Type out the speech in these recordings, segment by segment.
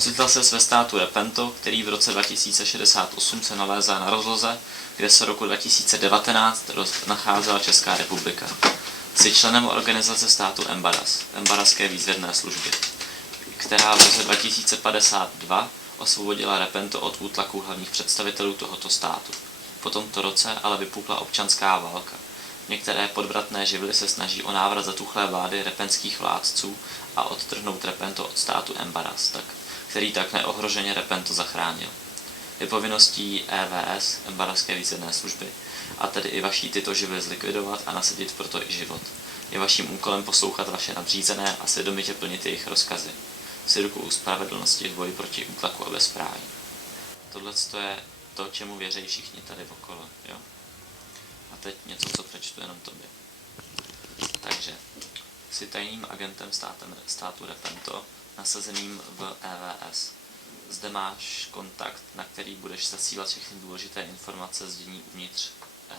Ocitla se ve státu Repento, který v roce 2068 se nalézá na rozloze, kde se roku 2019 nacházela Česká republika. Jsi členem organizace státu Embaras, Embaraské výzvědné služby, která v roce 2052 osvobodila Repento od útlaku hlavních představitelů tohoto státu. Po tomto roce ale vypukla občanská válka. Některé podvratné živly se snaží o návrat zatuchlé vlády repenských vládců a odtrhnout Repento od státu Embaras, který tak neohroženě Repento zachránil. Je povinností EVS, Embaraské výzvědné služby, a tedy i vaší tyto živly zlikvidovat a nasadit proto i život. Je vaším úkolem poslouchat vaše nadřízené a svědomitě plnit jejich rozkazy. Si rukou spravedlnosti v boji proti útlaku a bezpráví. Tohle je to, čemu věří všichni tady okolo, jo? A teď něco, co přečtu jenom tobě. Takže, jsi tajným agentem státu Repento, nasazeným v EVS. Zde máš kontakt, na který budeš zasílat všechny důležité informace z dění uvnitř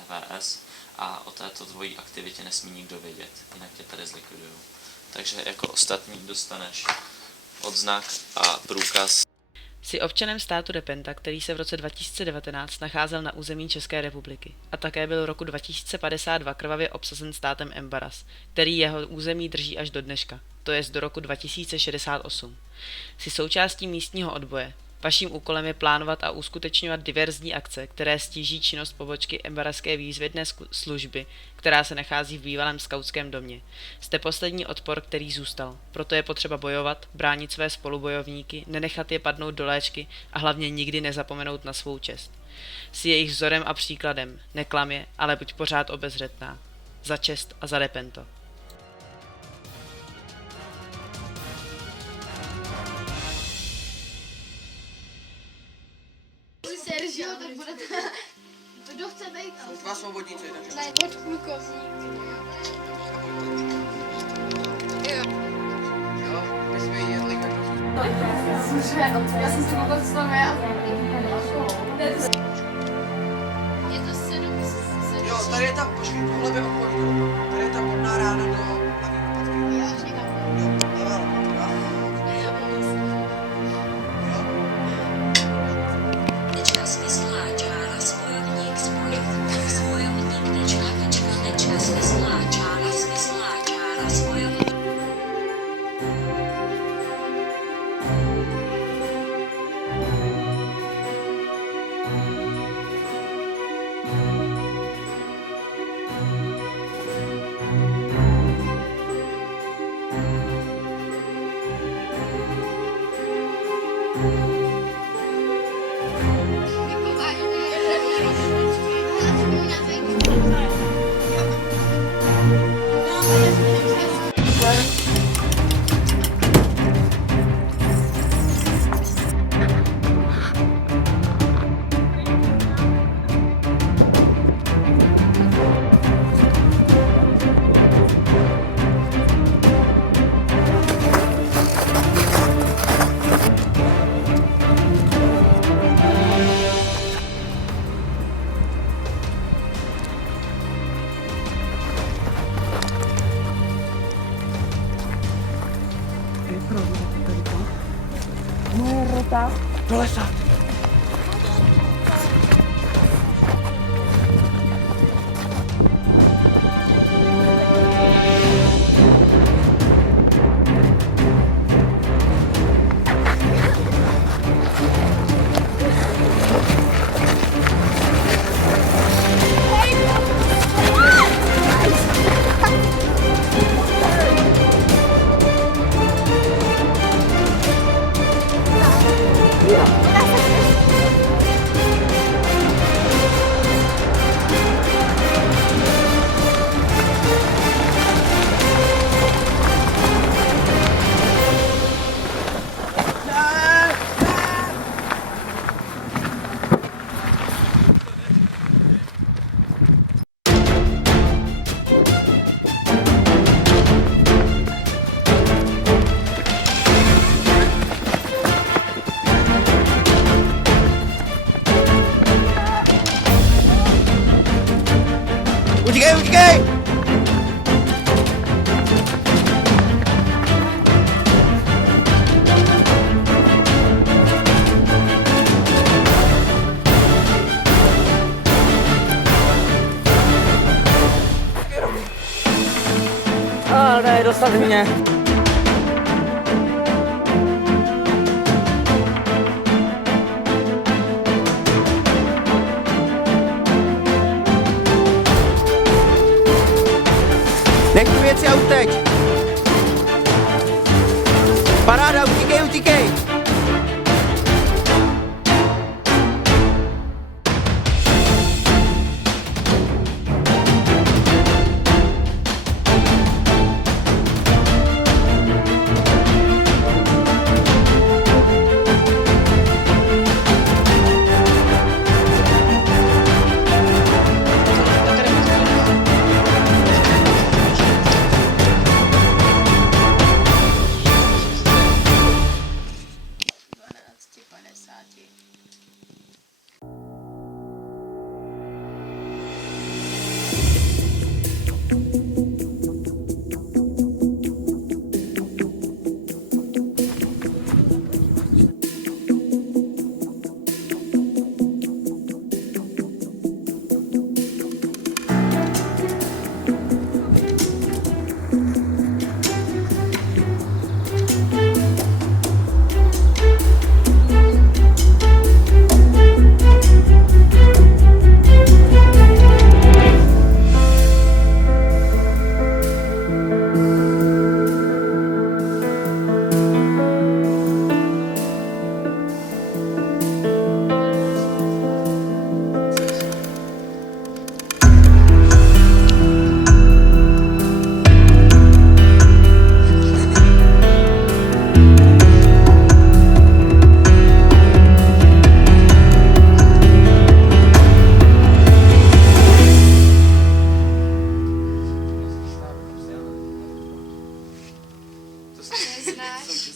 EVS a o této tvojí aktivitě nesmí nikdo vědět, jinak tě tady zlikvidujou. Takže jako ostatní dostaneš odznak a průkaz. Jsi občanem státu Repenta, který se v roce 2019 nacházel na území České republiky a také byl roku 2052 krvavě obsazen státem Embaras, který jeho území drží až do dneška, to jest do roku 2068. Jsi součástí místního odboje. Vaším úkolem je plánovat a uskutečňovat diverzní akce, které stíží činnost pobočky Embaraské výzvědné služby, která se nachází v bývalém skautském domě. Jste poslední odpor, který zůstal. Proto je potřeba bojovat, bránit své spolubojovníky, nenechat je padnout do léčky a hlavně nikdy nezapomenout na svou čest. Jsi jejich vzorem a příkladem. Neklam je, ale buď pořád obezřetná. Za čest a za Repento. Sergio, tak bude to... Kdo chce být? Dva svobodníci, takže... Ne, podplukovník. Jo, my jsme jedli každou. Já jsem si vůbec z toho Je to 7. Jo, tady je tam, počkej, tohle by odpověděl. Tady je tam vodná rána do hlavní lopatky. Jo, říkám. Jo, levá lopatka. Nečas vyslá čára, spojovník, spojovník, nečas vyslá čára, spojovník. Do lesa! Opatrně. Nech tu věci a uteč. Paráda, utíkej, utíkej.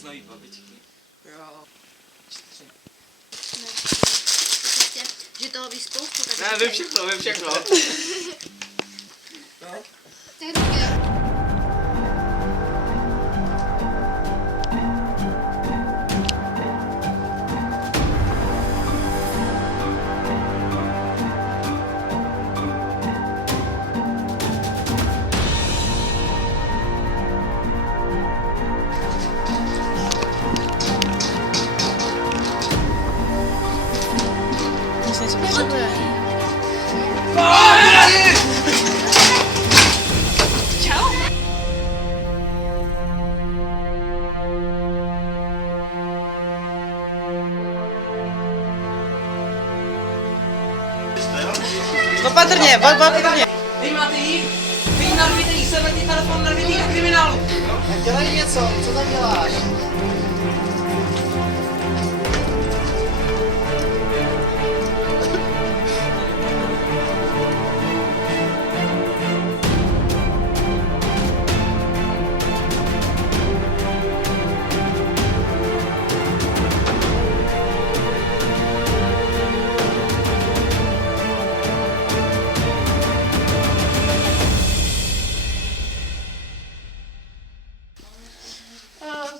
Znáš babičky. Jo. Prostě, že toho víš spoustu, tak Ne, vím všechno, vím všechno. Tak říkej. Něco potřebuje. Opatrně, opatrně. Hej, máte jít? Vy narvíte jí, sedletý telefon, narvíte jí na kriminálu. Dělej něco, co tam děláš?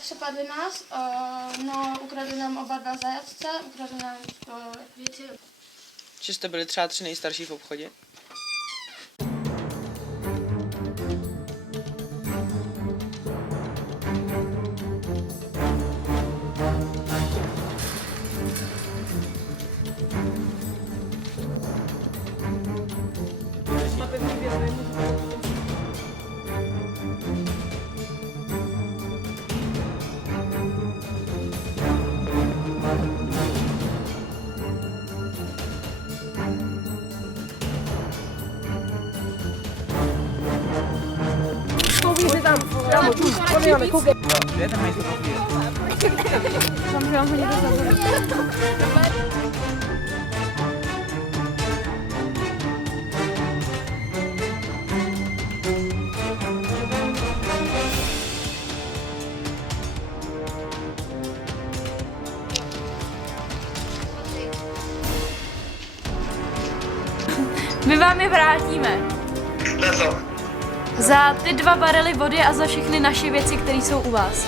Přepadli nás, no ukradli nám oba dva zajatce, ukradli nám věci. Že jste byli třeba 3 nejstarší v obchodě? My vám je vrátíme. Za ty 2 barely vody a za všechny naše věci, které jsou u vás.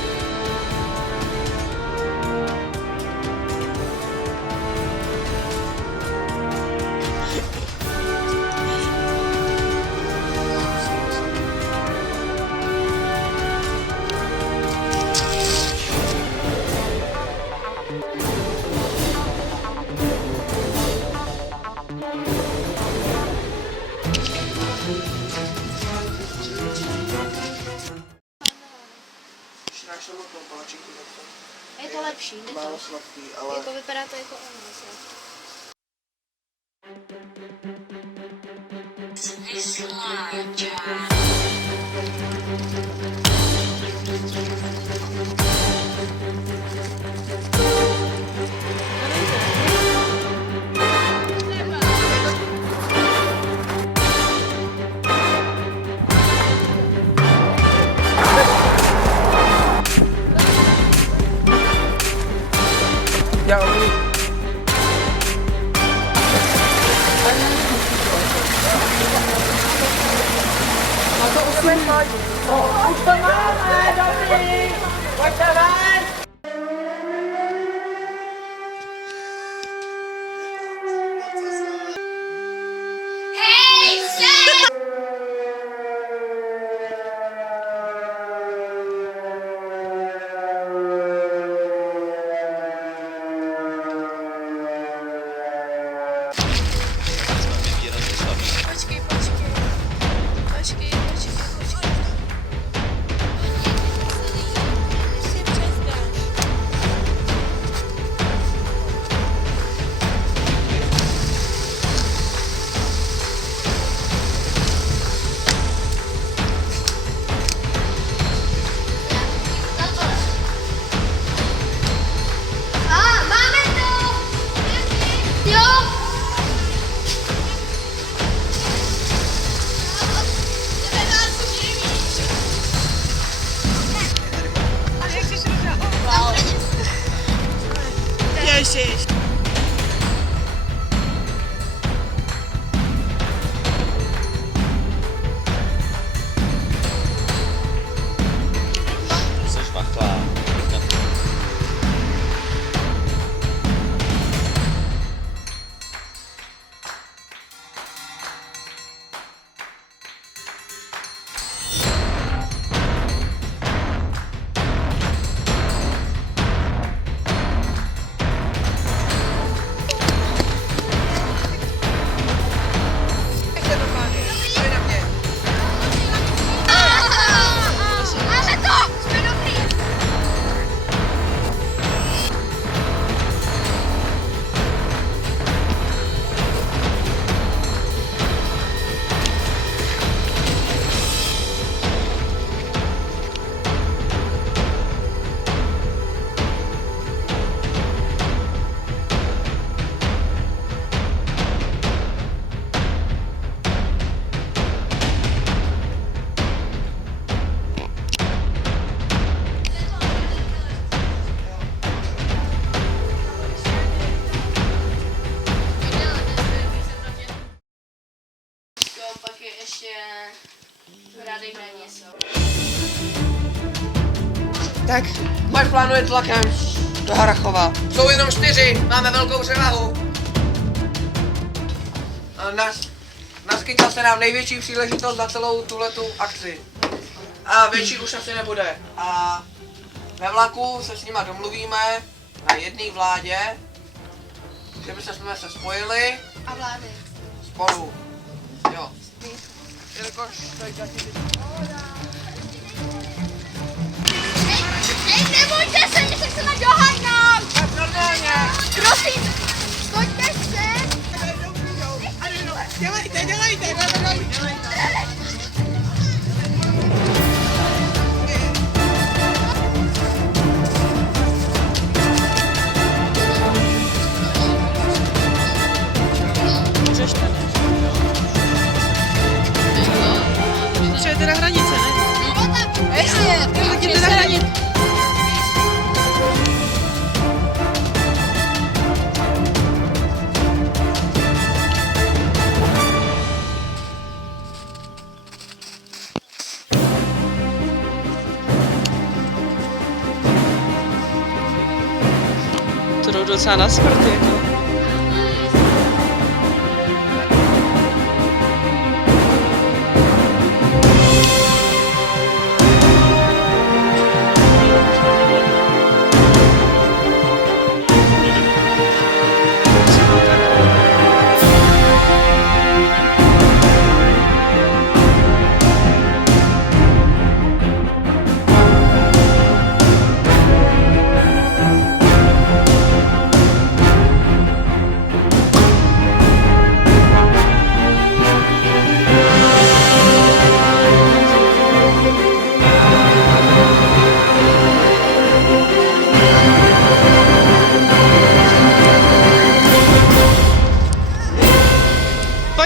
málo sladký, ale... Jako vypadá to jako u nás, jo. Smysláča. Já umím. A to už mají. Už to máme, dobrý. Pojďte ven. Výrazně slabý. Počkej. Si přezdáš. Máme to! Jo! Ježiš. Jseš machlá. Ještě normálně. Pojď na mě. Máme to! Jsme dobrý! Pak je ještě Radek Danis. Tak, máš plánuje tlakem do Harachova. Jsou jenom 4, máme velkou převahu. Naskytla se nám největší příležitost na celou tuhletu akci. A větší už asi nebude. A ve vlaku se s nima domluvíme na jedné vládě, že by jsme se spojili A vlády. spolu. Jo. Jelikož tady Hej, nebojte se, mě se chceme dohadnout! normálně. Prosím, stoďte se! Dělejte. Můžeš tady. Potřebujete na hranice, ne? Jasně, Jděte na hranice. To jdou docela na smrt, jako.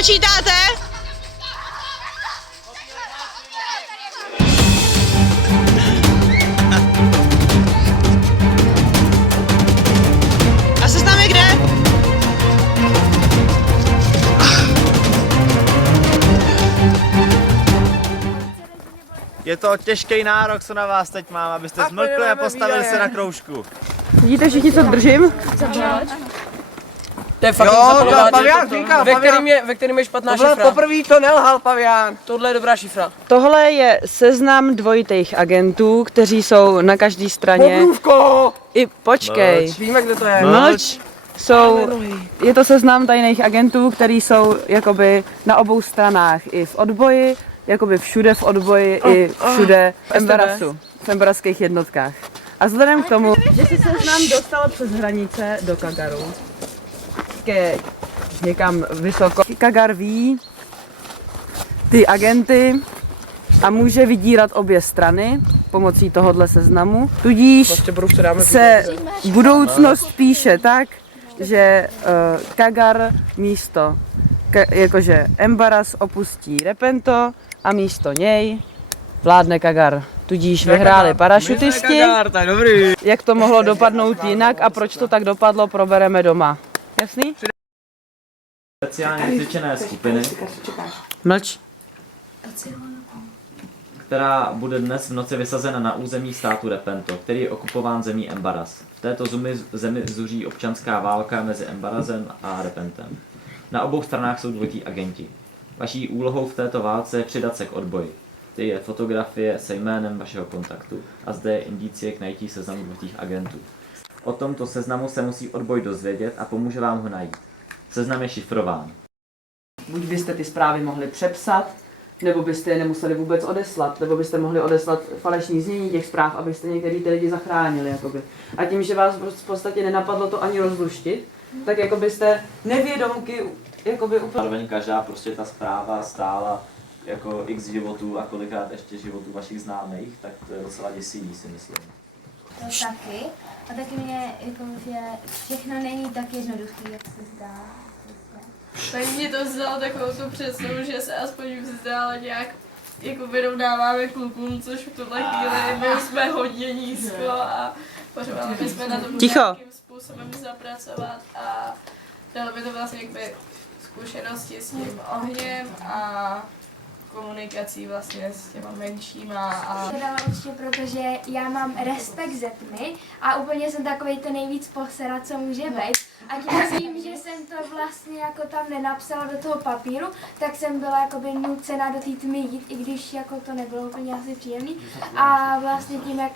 Počítáte? A seznam je kde? Je to těžký nárok, co na vás teď mám, abyste zmlkli a postavili se na kroužku. Vidíte všichni, co držím? To je fakt Pavián říkal, ve kterým je špatná šifra. Poprvé to nelhal Pavián. Tohle je dobrá šifra. Tohle je seznam dvojitých agentů, kteří jsou na každé straně. Bobrůvko! I počkej. Víme, kde to je. Mlč. Je to seznam tajných agentů, kteří jsou jakoby na obou stranách. I v odboji, jakoby všude v odboji, i všude v Embarasu. V embaraských jednotkách. A vzhledem k tomu, že se seznam dostal přes hranice do Kagaru, někam vysoko. Kagar ví ty agenty a může vydírat obě strany pomocí tohohle seznamu. Tudíž se budoucnost píše tak, že Kagar místo, jakože Embaras opustí Repento a místo něj vládne Kagar. Tudíž vyhráli parašutisti. Jak to mohlo dopadnout jinak a proč to tak dopadlo, probereme doma. Jasný? Speciálně vycvičené skupiny, Mlč. která bude dnes v noci vysazena na území státu Repento, který je okupován zemí Embaras. V této zemi zuří občanská válka mezi Embarazem a Repentem. Na obou stranách jsou dvojití agenti. Vaší úlohou v této válce je přidat se k odboji. Ty je fotografie se jménem vašeho kontaktu a zde je indicie k najítí seznamu dvojitých agentů. O tomto seznamu se musí odboj dozvědět a pomůže vám ho najít. Seznam je šifrován. Buď byste ty zprávy mohli přepsat, nebo byste je nemuseli vůbec odeslat, nebo byste mohli odeslat falešní znění těch zpráv, abyste některý ty lidi zachránili. Jakoby. A tím, že vás v podstatě nenapadlo to ani rozluštit, tak jako byste nevědomky jakoby úplně... Zároveň každá prostě ta zpráva stála jako x životů a kolikrát ještě životů vašich známých, tak to je docela děsivý, si myslím. To taky. A taky mě, jako, že všechno není tak jednoduchý, jak se zdá. Tak mě to vzalo takovou tu představu, že se aspoň vzdále nějak jako vyrovnáváme klukům, což v tuhle chvíli my jsme hodně nízko a potřebovali bychom na tom nějakým způsobem zapracovat a dalo by to vlastně jakby zkušenosti s tím ohněm a komunikací vlastně s těma menšíma a... Dala určitě, protože já mám respekt ze tmy a úplně jsem takovej ten nejvíc posera, co může být. A tím, že jsem to vlastně jako tam nenapsala do toho papíru, tak jsem byla jakoby nucená do té tmy jít, i když jako to nebylo úplně asi příjemný. A vlastně tím, jak...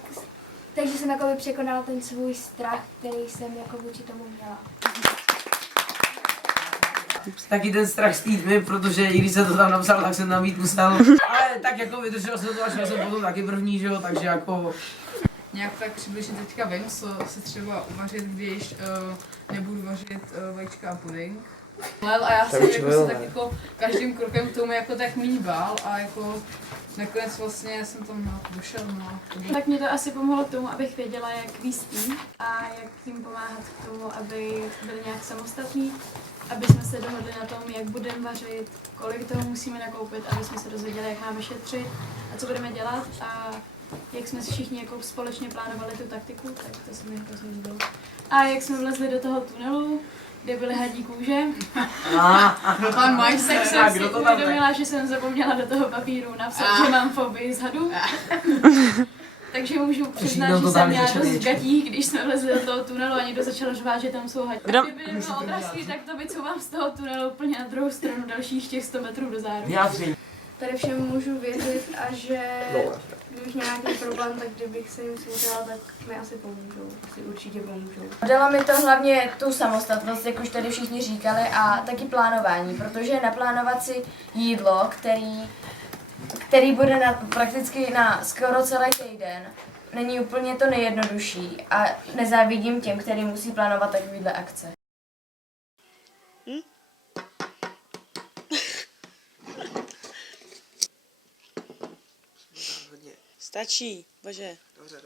Takže jsem jakoby překonala ten svůj strach, který jsem jako vůči tomu měla. Taky ten strach z té tmy, protože i když jsem to tam napsal, tak jsem tam jít musel. Ale tak jako vydržel jsem to a šel jsem potom taky první, že jo, takže jako... Nějak tak přibližně teďka vím, co se třeba uvařit, když nebudu vařit vajíčka a puding. A já jsem jako se tak jako každým krokem k tomu jako tak méně bál a jako nakonec vlastně jsem tam došel. No. Tak mě to asi pomohlo k tomu, abych věděla, jak víc tím a jak tím pomáhat k tomu, aby byli nějak samostatní, aby jsme se dohodli na tom, jak budeme vařit, kolik toho musíme nakoupit, aby jsme se dozvěděli, jak máme šetřit a co budeme dělat a jak jsme si všichni jako společně plánovali tu taktiku, tak to se mi hrozně líbilo. A jak jsme vlezli do toho tunelu, kde byly hadí kůže, tak jsem si uvědomila, že jsem zapomněla do toho papíru napsat, že mám fobii z hadů. Takže můžu přiznat, že jsem měla dost gatí, když jsme vlezli do toho tunelu a někdo začal řvát, že tam jsou hadi. Kdyby nebylo odrazky, tak to vycouvám z toho tunelu úplně na druhou stranu dalších těch 100 metrů do záru. Tady všem můžu věřit a že když nějaký problém, tak kdybych se jim svěřila, tak mi asi pomůžou. Asi určitě pomůžou. Dala mi to hlavně tu samostatnost, jak už tady všichni říkali, a taky plánování, protože naplánovat si jídlo, který bude prakticky na skoro celý týden, není úplně to nejjednodušší a nezávidím těm, kteří musí plánovat takovýhle akce. Stačí, bože. Dobře.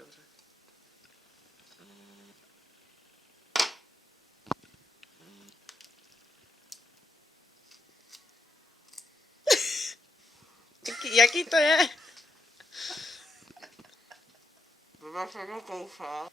Jaký to je? Vůbec se to kouše.